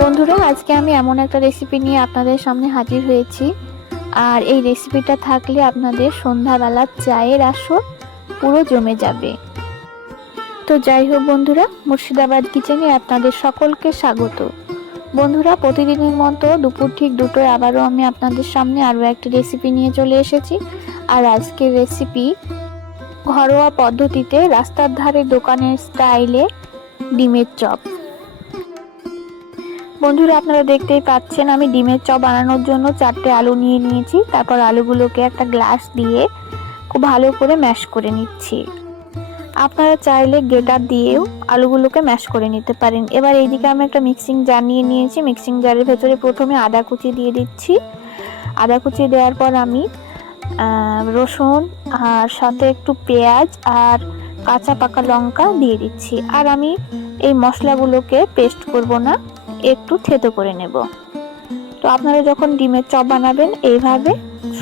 বন্ধুরা, আজকে আমি এমন একটা রেসিপি নিয়ে আপনাদের সামনে হাজির হয়েছি। আর এই রেসিপিটা থাকলে আপনাদের সন্ধ্যাবেলা চায়ের আসর পুরো জমে যাবে। তো যাই হোক বন্ধুরা, মুর্শিদাবাদ কিচেনে আপনাদের সকলকে স্বাগত। বন্ধুরা, প্রতিদিনের মতো দুপুর ঠিক 2টোয় আবারও আমি আপনাদের সামনে আরও একটি রেসিপি নিয়ে চলে এসেছি। আর আজকের রেসিপি ঘরোয়া পদ্ধতিতে রাস্তার ধারে দোকানের স্টাইলে ডিমের চপ। বন্ধুরা, আপনারা দেখতেই পাচ্ছেন আমি ডিমের চপ বানানোর জন্য 4টে আলু নিয়ে নিয়েছি। তারপর আলুগুলোকে একটা গ্লাস দিয়ে খুব ভালো করে ম্যাশ করে নিচ্ছি। আপনারা চাইলে গ্রেটার দিয়েও আলুগুলোকে ম্যাশ করে নিতে পারেন। এবার এইদিকে আমি একটা মিক্সিং জার নিয়ে নিয়েছি। মিক্সিং জারের ভেতরে প্রথমে আদা কুচি দিয়ে দিচ্ছি। আদা কুচি দেওয়ার পর আমি রসুন আর সাথে একটু পেঁয়াজ আর কাঁচা পাকা লঙ্কা দিয়ে দিচ্ছি। আর আমি এই মশলাগুলোকে পেস্ট করব না, একটু থেতো করে নেব। তো আপনারা যখন ডিমের চপ বানাবেন এইভাবে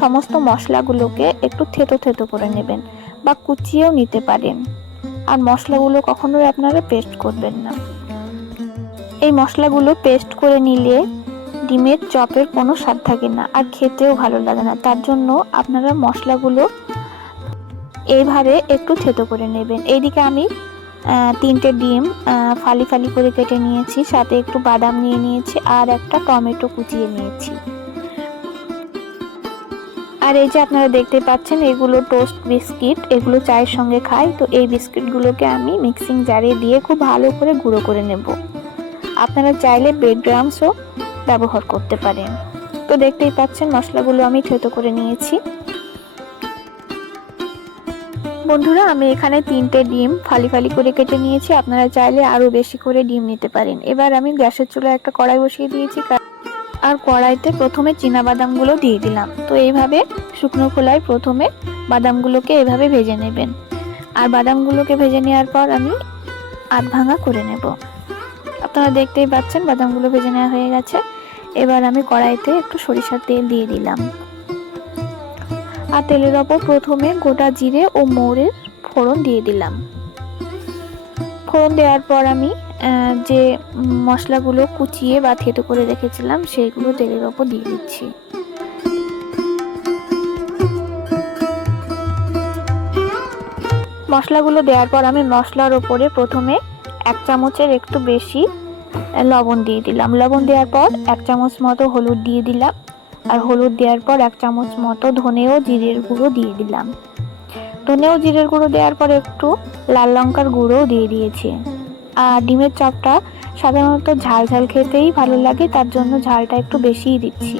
সমস্ত মশলাগুলোকে একটু থেতো থেতো করে নেবেন বা কুচিয়েও নিতে পারেন। আর মশলাগুলো কখনোই আপনারা পেস্ট করবেন না। এই মশলাগুলো পেস্ট করে নিলে ডিমের চপের কোনো স্বাদ থাকে না আর খেতেও ভালো লাগে না। তার জন্য আপনারা মশলাগুলো এইভাবে একটু থেতো করে নেবেন। এইদিকে আমি 3টে ডিম ফালি ফালি করে কেটে নিয়েছি, সাথে একটু বাদাম নিয়ে নিয়েছি আর একটা টমেটো কুচিয়ে নিয়েছি। আর এই যে আপনারা দেখতে পাচ্ছেন এগুলো টোস্ট বিস্কিট, এগুলো চায়ের সঙ্গে খাই। তো এই বিস্কিটগুলোকে আমি মিক্সিং জারে দিয়ে খুব ভালো করে গুঁড়ো করে নেব। আপনারা চাইলে ব্রেড ক্রাম্বসও ব্যবহার করতে পারেন। তো দেখতেই পাচ্ছেন মশলাগুলো আমি থেতো করে নিয়েছি। বন্ধুরা, আমি এখানে 3টে ডিম ফালি ফালি করে কেটে নিয়েছি। আপনারা চাইলে আরো বেশি করে ডিম নিতে পারেন। এবার আমি গ্যাসের চুলায় একটা কড়াই বসিয়ে দিয়েছি আর কড়াইতে প্রথমে চীনা বাদামগুলো দিয়ে দিলাম। তো এইভাবে শুকনো খোলায় প্রথমে বাদামগুলোকে এভাবে ভেজে নেবেন। আর বাদামগুলোকে ভেজে নেওয়ার পর আমি আধ ভাঙা করে নেব। আপনারা দেখতেই পাচ্ছেন বাদামগুলো ভেজে নেওয়া হয়ে গেছে। এবার আমি কড়াইতে একটু সরিষার তেল দিয়ে দিলাম। আর তেলের ওপর প্রথমে গোটা জিরে ও মৌরির ফোড়ন দিয়ে দিলাম। ফোড়ন দেওয়ার পর আমি যে মশলাগুলো কুচিয়ে বা থেতো করে রেখেছিলাম সেইগুলো তেলের ওপর দিয়ে দিচ্ছি। মশলাগুলো দেওয়ার পর আমি মশলার ওপরে প্রথমে 1 চামচের একটু বেশি লবণ দিয়ে দিলাম। লবণ দেওয়ার পর 1 চামচ মতো হলুদ দিয়ে দিলাম। আর হলুদ দেওয়ার পর 1 চামচ মতো ধনে ও জিরের গুঁড়ো দিয়ে দিলাম। ধনে ও জিরের গুঁড়ো দেওয়ার পর একটু লাল লঙ্কার গুঁড়োও দিয়ে দিয়েছি। আর ডিমের চপটা সাধারণত ঝাল ঝাল খেতেই ভালো লাগে, তার জন্য ঝালটা একটু বেশিই দিচ্ছি।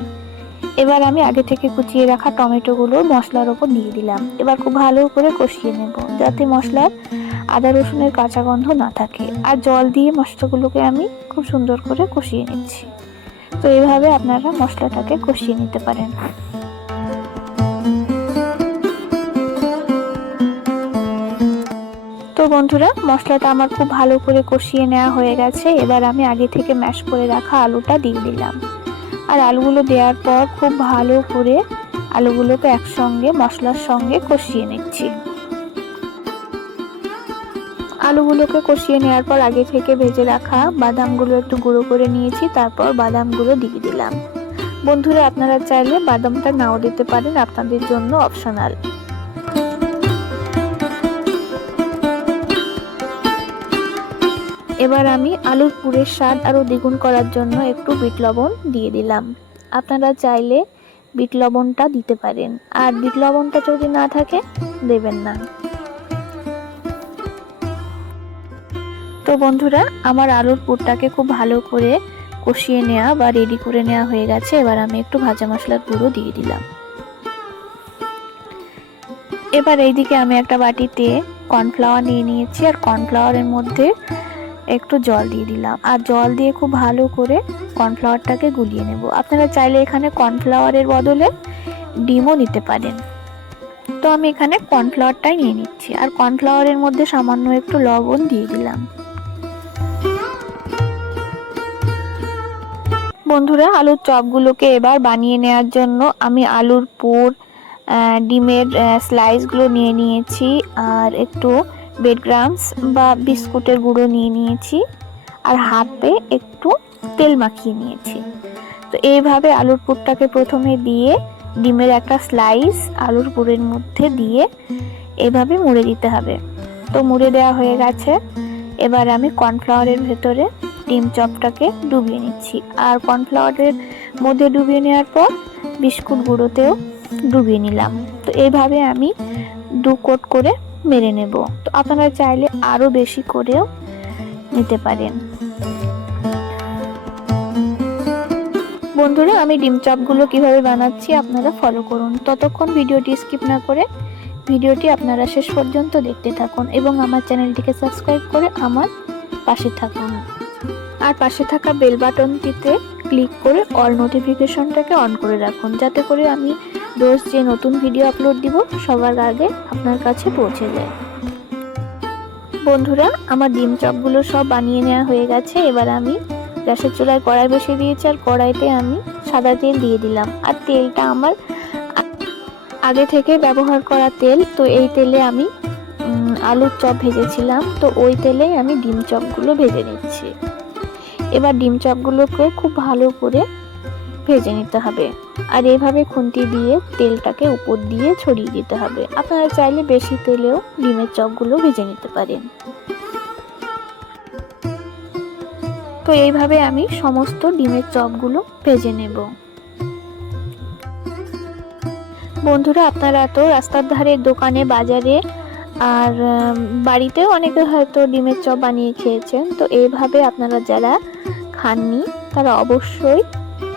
এবার আমি আগে থেকে কুচিয়ে রাখা টমেটোগুলো মশলার ওপর দিয়ে দিলাম। এবার খুব ভালো করে কষিয়ে নেব যাতে মশলার আদা রসুনের কাঁচা গন্ধ না থাকে। আর জল দিয়ে মশলাগুলোকে আমি খুব সুন্দর করে কষিয়ে নিচ্ছি। তো এইভাবে আপনারা মশলাটাকে কষিয়ে নিতে পারেন। তো বন্ধুরা, মশলাটা আমার খুব ভালো করে কষিয়ে নেওয়া হয়ে গেছে। এবার আমি আগে থেকে ম্যাশ করে রাখা আলুটা দিয়ে দিলাম। আর আলুগুলো দেওয়ার পর খুব ভালো করে আলুগুলোকে একসঙ্গে মশলার সঙ্গে কষিয়ে নিচ্ছি। আলুগুলোকে কষিয়ে নেওয়ার পর আগে থেকে ভেজে রাখা বাদামগুলো একটু গুঁড়ো করে নিয়েছি। তারপর বাদামগুলো দিয়ে দিলাম। বন্ধুরা, আপনারা চাইলে বাদামটা নাও দিতে পারেন, আপনাদের জন্য অপশনাল। এবার আমি আলুর পুরের স্বাদ আরো দ্বিগুণ করার জন্য একটু বিট লবণ দিয়ে দিলাম। আপনারা চাইলে বিট লবণটা দিতে পারেন, আর বিট লবণটা যদি না থাকে দেবেন না। তো বন্ধুরা, আমার আলুর পুরটাকে খুব ভালো করে কষিয়ে নেওয়া বা রেডি করে নেওয়া হয়ে গেছে। এবার আমি একটু ভাজা মশলার গুঁড়ো দিয়ে দিলাম। এবার এইদিকে আমি একটা বাটিতে কর্নফ্লাওয়ার নিয়ে নিয়েছি। আর কর্নফ্লাওয়ারের মধ্যে একটু জল দিয়ে দিলাম। আর জল দিয়ে খুব ভালো করে কর্নফ্লাওয়ারটাকে গুলিয়ে নেব। আপনারা চাইলে এখানে কর্নফ্লাওয়ারের বদলে ডিমও নিতে পারেন। তো আমি এখানে কর্নফ্লাওয়ারটাই নিয়ে নিচ্ছি। আর কর্নফ্লাওয়ারের মধ্যে সামান্য একটু লবণ দিয়ে দিলাম। বন্ধুরা, আলুর চপগুলোকে এবার বানিয়ে নেওয়ার জন্য আমি আলুর পুর, ডিমের স্লাইসগুলো নিয়ে নিয়েছি আর একটু ব্রেড ক্রাম্বস বা বিস্কুটের গুঁড়ো নিয়ে নিয়েছি, আর হাতে একটু তেল মাখিয়ে নিয়েছি। তো এইভাবে আলুর পুরটাকে প্রথমে দিয়ে ডিমের একটা স্লাইস আলুর পুরের মধ্যে দিয়ে এভাবে মুড়ে দিতে হবে। তো মুড়ে দেওয়া হয়ে গেছে। এবার আমি কর্নফ্লাওয়ারের ভেতরে ডিম চপটাকে ডুবিয়ে নিচ্ছি, আর কর্নফ্লাওয়ারের মধ্যে ডুবিয়ে নেওয়ার পর বিস্কুট গুঁড়োতেও ডুবিয়ে নিলাম। তো এইভাবে আমি 2 কোট করে মেরে নেব। তো আপনারা চাইলে আরও বেশি করেও নিতে পারেন। বন্ধুরা, আমি ডিম চপগুলো কিভাবে বানাচ্ছি আপনারা ফলো করুন। ততক্ষণ ভিডিওটি স্কিপ না করে ভিডিওটি আপনারা শেষ পর্যন্ত দেখতে থাকুন এবং আমার চ্যানেলটিকে সাবস্ক্রাইব করে আমার পাশে থাকুন। আর পাশে থাকা বেল বাটনটিতে ক্লিক করে অল নোটিফিকেশনটাকে অন করে রাখুন, যাতে করে আমি রোজ যে নতুন ভিডিও আপলোড দিব সবার আগে আপনার কাছে পৌঁছে যায়। বন্ধুরা, আমার ডিম চপগুলো সব বানিয়ে নেওয়া হয়ে গেছে। এবার আমি গ্যাসের চুলায় কড়াই বসিয়ে দিয়েছি, আর কড়াইতে আমি সাদা তেল দিয়ে দিলাম। আর তেলটা আমার আগে থেকে ব্যবহার করা তেল। তো এই তেলে আমি আলুর চপ ভেজেছিলাম, তো ওই তেলেই আমি ডিম চপগুলো ভেজে নিচ্ছি। এবার ডিম চপগুলোকে খুব ভালো করে ভেজে নিতে হবে, আর এভাবে খুন্তি দিয়ে তেলটাকে উপর দিয়ে ছড়িয়ে দিতে হবে। আপনারা চাইলে বেশি তেলেও ডিমের চপগুলো ভেজে নিতে পারেন। তো এইভাবে আমি সমস্ত ডিমের চপগুলো ভেজে নেব। বন্ধুরা, আপনারা তো রাস্তার ধারে দোকানে, বাজারে আর বাড়িতেও অনেকে হয়তো ডিমের চপ বানিয়ে খেয়েছেন। তো এইভাবে আপনারা যারা খাননি তারা অবশ্যই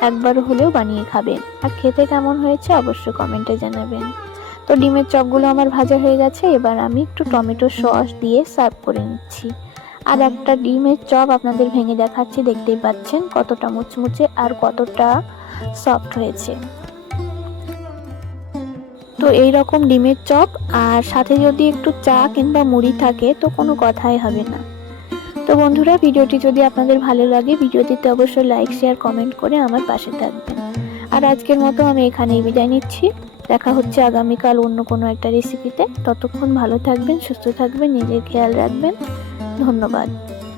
একবার হলেও বানিয়ে খাবেন, আর খেতে কেমন হয়েছে অবশ্যই কমেন্টে জানাবেন। তো ডিমের চপগুলো আমার ভাজা হয়ে গেছে। এবার আমি একটু টমেটো সস দিয়ে সার্ভ করে নিচ্ছি। আর একটা ডিমের চপ আপনাদের ভেঙে দেখাচ্ছি, দেখতেই পাচ্ছেন কতটা মুচমুচে আর কতটা সফট হয়েছে। তো এই রকম ডিমের চপ আর সাথে যদি একটু চা কিংবা মুড়ি থাকে তো কোনো কথাই হবে না। তো বন্ধুরা, ভিডিওটি যদি আপনাদের ভালো লাগে ভিডিওটিতে অবশ্যই লাইক, শেয়ার, কমেন্ট করে আমার পাশে থাকবেন। আর আজকের মতো আমি এখানেই বিদায় নিচ্ছি। দেখা হচ্ছে আগামীকাল অন্য কোনো একটা রেসিপিতে। ততক্ষণ ভালো থাকবেন, সুস্থ থাকবেন, নিজের খেয়াল রাখবেন। ধন্যবাদ।